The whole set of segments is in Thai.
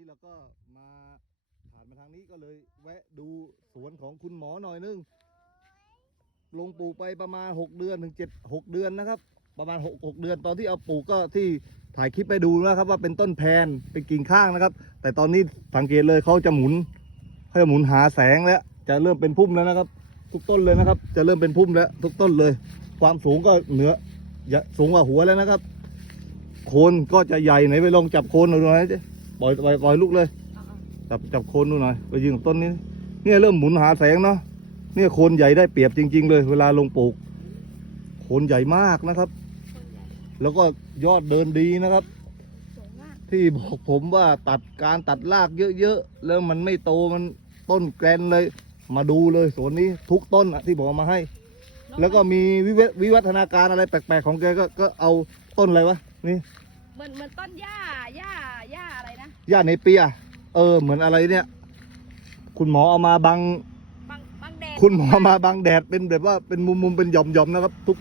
นี้เราก็มาผ่านมาทางนี้ก็เลย แวะดูสวนของคุณหมอหน่อยนึง ลงปลูกไปประมาณ 6 เดือนถึง7 6เดือนนะครับ ประมาณ6 6เดือนตอนที่เอาปลูกก็ที่ถ่ายคลิปไปดูนะครับ ว่าเป็นต้นแพนเป็นกิ่งข้างนะครับ แต่ตอนนี้สังเกตเลยเขาจะหมุนเขาจะหมุนหาแสงแล้วจะเริ่มเป็นพุ่มแล้วนะครับ ทุกต้นเลยนะครับ จะเริ่มเป็นพุ่มแล้ว ทุกต้นเลย ความสูงก็เหนือสูงกว่าหัวแล้วนะครับ โคนก็จะใหญ่ไหนไปลองจับโคนหน่อยดูหน่อยสิ ปล่อยปล่อยปล่อยลูกเลย จับจับโคนดูหน่อย ไปยืนกับต้นนี้ เนี่ยเริ่มหมุนหาแสงเนาะ เนี่ยโคนใหญ่ได้เปรียบจริง ๆ เลย เวลาลงปลูก โคนใหญ่มากนะครับ แล้วก็ยอดเดินดีนะครับสวยมากที่บอกผมว่าตัดการตัดรากเยอะๆ แล้วมันไม่โตมันต้นแกรนเลย มาดูเลยสวนนี้ทุกต้นอะที่บอกเอามาให้ แล้วก็มีวิเววิวัฒนาการอะไรแปลกๆของแกก็ก็เอาต้นอะไรวะนี่ เหมือนเหมือนต้นหญ้าหญ้า หญ้าอะไรนะหญ้าในเปีย เออ เหมือนอะไรเนี่ย คุณหมอเอามาบัง บางบางแดดคุณหมอมาบังแดดเป็นแบบว่าเป็นมุมๆเป็นหย่อมๆนะครับ ทุก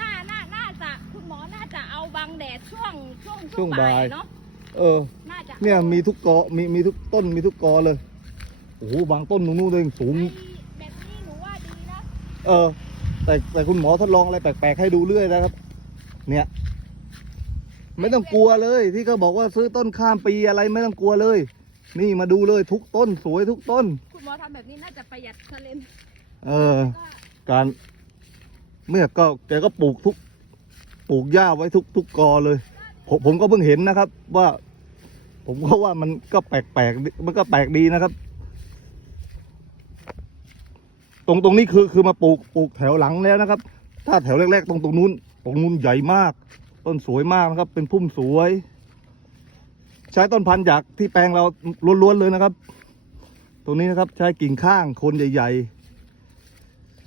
น่าน่าน่าจะคุณหมอน่าจะเอาบางแดดช่วงช่วงช่วงบ่าย เนาะเออ น่าจะเนี่ยมีทุกกอมีมีทุกต้นมีทุกกอเลยโอ้โหบางต้นนู่นๆเลยสูง ไอ้แบบนี้หนูว่าดีนะ เออ แต่แต่คุณหมอทดลองอะไรแปลกๆให้ดูเรื่อยนะครับ เนี่ย ไม่ต้องกลัวเลยที่เขาบอกว่าซื้อต้นข้ามปีอะไรไม่ต้องกลัวเลย นี่มาดูเลยทุกต้นสวยทุกต้น คุณหมอทำแบบนี้น่าจะประหยัดทะเลนเออก็การเมื่อก็แกก็ปลูกทุก ปลูกหญ้าไว้ทุกทุกกอเลย ผมผมก็เพิ่งเห็นนะครับ ว่า ผมก็ว่ามันก็แปลกๆดีมันก็แปลกดีนะครับ ตรงตรงนี้คือคือมาปลูกปลูกแถวหลังแล้วนะครับ ถ้าแถวแรกๆ ตรงตรงนู้น ตรงนู้นใหญ่มาก ต้นสวยมากนะครับ เป็นพุ่มสวย ใช้ต้นพันธุ์จากที่แปลงเราล้วนๆเลยนะครับ ตรงนี้นะครับใช้กิ่งข้างคนใหญ่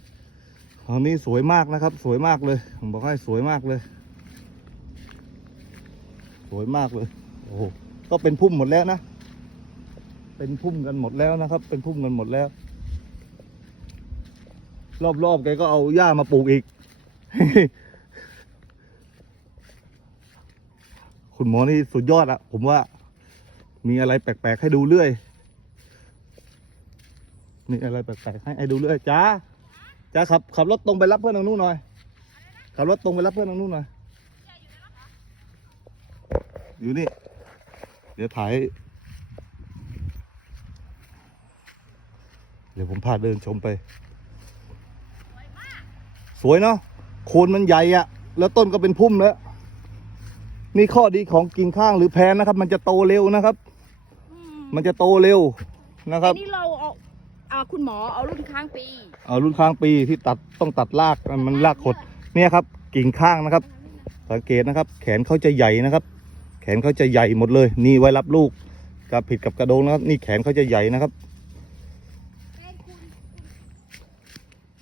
ๆอันนี้สวยมากนะครับ สวยมากเลย ผมบอกให้สวยมากเลย สวยมากเลยโอ้โหก็เป็นพุ่มหมดแล้วนะเป็นพุ่มกันหมดแล้วนะครับ เป็นพุ่มกันหมดแล้ว รอบๆแกก็เอาหญ้ามาปลูกอีก คุณหมอนี่สุดยอดอะผมว่า มีอะไรแปลกๆให้ดูเรื่อย มีอะไรแปลกๆให้ให้ดูเรื่อยจ้าจ้าขับขับรถตรงไปรับเพื่อนทางนู้นหน่อยขับรถตรงไปรับเพื่อนทางนู้นหน่อยอยู่นี่ เดี๋ยวถ่าย เดี๋ยวผมพาเดินชมไป สวยเนาะโคนมันใหญ่อะแล้วต้นก็เป็นพุ่มแล้ว นี่ข้อดีของกิ่งข้างหรือแพนนะครับ มันจะโตเร็วนะครับ อืมันจะโตเร็วนะครับ อันนี้เราเอาอ่าคุณหมอเอารุ่นค้างปี เอารุ่นข้างปีที่ตัดต้องตัดรากมันรากขดเนี่ยครับ กิ่งข้างนะครับ สังเกตนะครับ แขนเขาจะใหญ่นะครับ แขนเขาจะใหญ่หมดเลย นี่ไว้รับลูกกับผิดกับกระโดงนะครับ นี่แขนเขาจะใหญ่นะครับ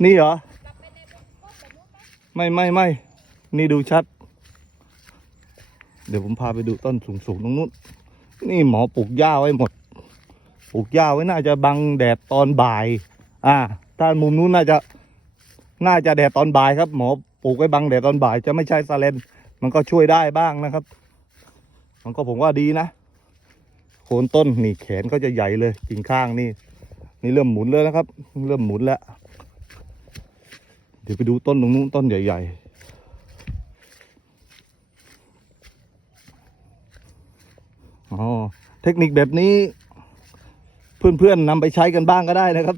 นี่เหรอกลับไปในต้นแบบนู้นไหมไม่ไม่ไม่นี่ดูชัด เดี๋ยวผมพาไปดูต้นสูงๆตรงนู้นนี่หมอปลูกหญ้าไว้หมด ปลูกหญ้าไว้น่าจะบังแดดตอนบ่าย อ่า ถ้ามุมนู้นน่าจะ น่าจะแดดตอนบ่ายครับ หมอปลูกไว้บังแดดตอนบ่าย จะไม่ใช่ซาเลน มันก็ช่วยได้บ้างนะครับ มันก็ผมว่าดีนะ โคนต้นนี่แขนก็จะใหญ่เลยกิ่งข้างนี่ นี่เริ่มหมุนแล้วนะครับ เริ่มหมุนแล้ว เดี๋ยวไปดูต้นตรงนู้นต้นใหญ่ ๆ อ๋อเทคนิคแบบนี้ เพื่อนๆนำไปใช้กันบ้างก็ได้นะครับ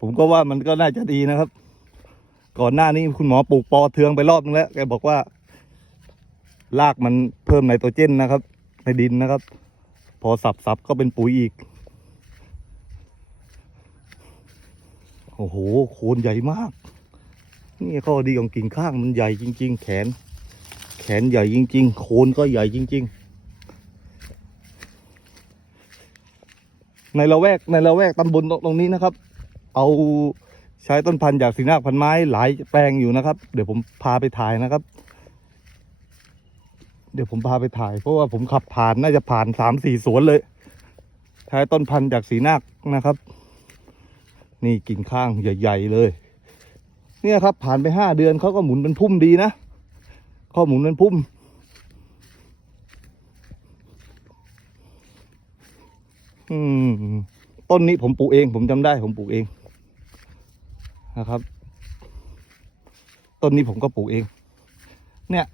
ผมก็ว่ามันก็น่าจะดีนะครับ ก่อนหน้านี้คุณหมอปลูกปอเทืองไปรอบนึงแล้วแกบอกว่า รากมันเพิ่มไนโตรเจนนะครับ ในดินนะครับ พอสับๆก็เป็นปุ๋ยอีก โอ้โห โคนใหญ่มาก นี่ข้อดีของกิ่งข้างมันใหญ่จริง ๆ แขน แขนใหญ่จริง ๆ โคนก็ใหญ่จริง ๆ ในละแวกในละแวกตำบลตรงนี้นะครับ เอาใช้ต้นพันธุ์จากสีนาคพันไม้หลายแปลงอยู่นะครับ เดี๋ยวผมพาไปถ่ายนะครับ เดี๋ยวผมพาไปถ่าย เพราะว่าผมขับผ่านน่าจะผ่านสามสี่สวนเลยใช้ต้นพันธุ์จากสีนาคนะครับ นี่กิ่งข้างใหญ่ ๆ เลย เนี่ยครับผ่านไปห้าเดือนเขาก็หมุนเป็นพุ่มดีนะเขาหมุนเป็นพุ่ม อืมต้นนี้ผมปลูกเอง ผมจำได้ ผมปลูกเองนะครับ ต้นนี้ผมก็ปลูกเอง เนี่ย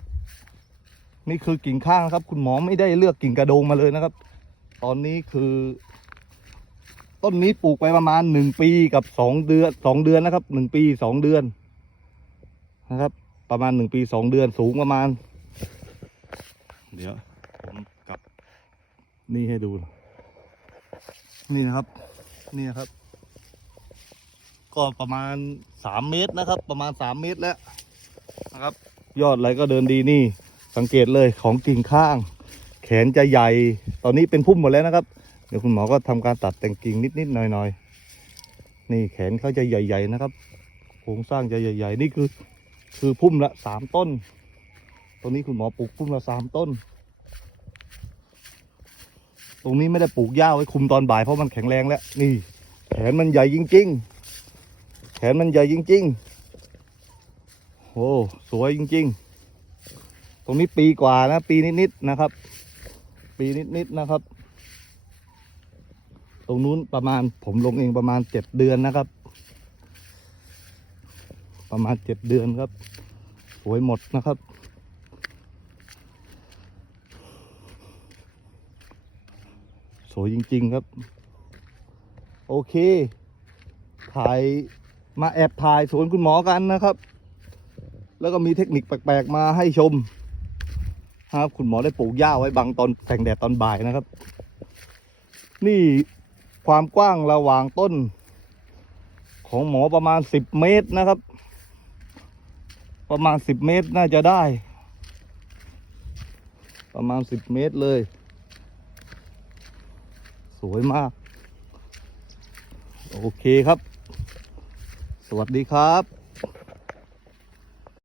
นี่คือกิ่งข้างครับ คุณหมอไม่ได้เลือกกิ่งกระโดงมาเลยนะครับ ตอนนี้คือ ต้นนี้ปลูกไปประมาณหนึ่งปีกับสองเดือนสองเดือนนะครับหนึ่งปีสองเดือนนะครับ ประมาณหนึ่งปีสองเดือนสูงประมาณ เดี๋ยวผมกลับนี่ให้ดู นี่นะครับ นี่นะครับ ก็ประมาณสามเมตรนะครับ ประมาณสามเมตรแล้วนะครับ ยอดอะไรก็เดินดีนี่ สังเกตเลยของกิ่งข้าง แขนจะใหญ่ ตอนนี้เป็นพุ่มหมดแล้วนะครับ เดี๋ยวคุณหมอก็ทำการตัดแต่งกิ่งนิดๆหน่อยๆนี่แขนเขาจะใหญ่ ๆนะครับโครงสร้างจะใหญ่ ๆ นี่คือ คือพุ่มละสามต้นตรงนี้คุณหมอปลูกพุ่มละสามต้น ตรงนี้ไม่ได้ปลูกหญ้าไว้คุมตอนบ่ายเพราะมันแข็งแรงแล้ว นี่ แขนมันใหญ่จริง ๆ แขนมันใหญ่จริง ๆ โอ้สวยจริง ๆ ตรงนี้ปีกว่านะ ปีนิดๆนะครับ ปีนิดๆนะครับ ตรงนู้นประมาณผมลงเองประมาณเจ็ดเดือนนะครับ ประมาณเจ็ดเดือนครับ สวยหมดนะครับ สวยจริง ๆ ครับ โอเค ถ่ายมาแอบถ่ายสวนคุณหมอกันนะครับ แล้วก็มีเทคนิคแปลกๆมาให้ชมครับคุณหมอได้ปลูกหญ้าไว้บังตอนแสงแดดตอนบ่ายนะครับ นี่ความกว้างระหว่างต้น ของหมอประมาณสิบเมตรนะครับ ประมาณสิบเมตรน่าจะได้ ประมาณสิบเมตรเลย วยมาก โอเคครับ สวัสดีครับ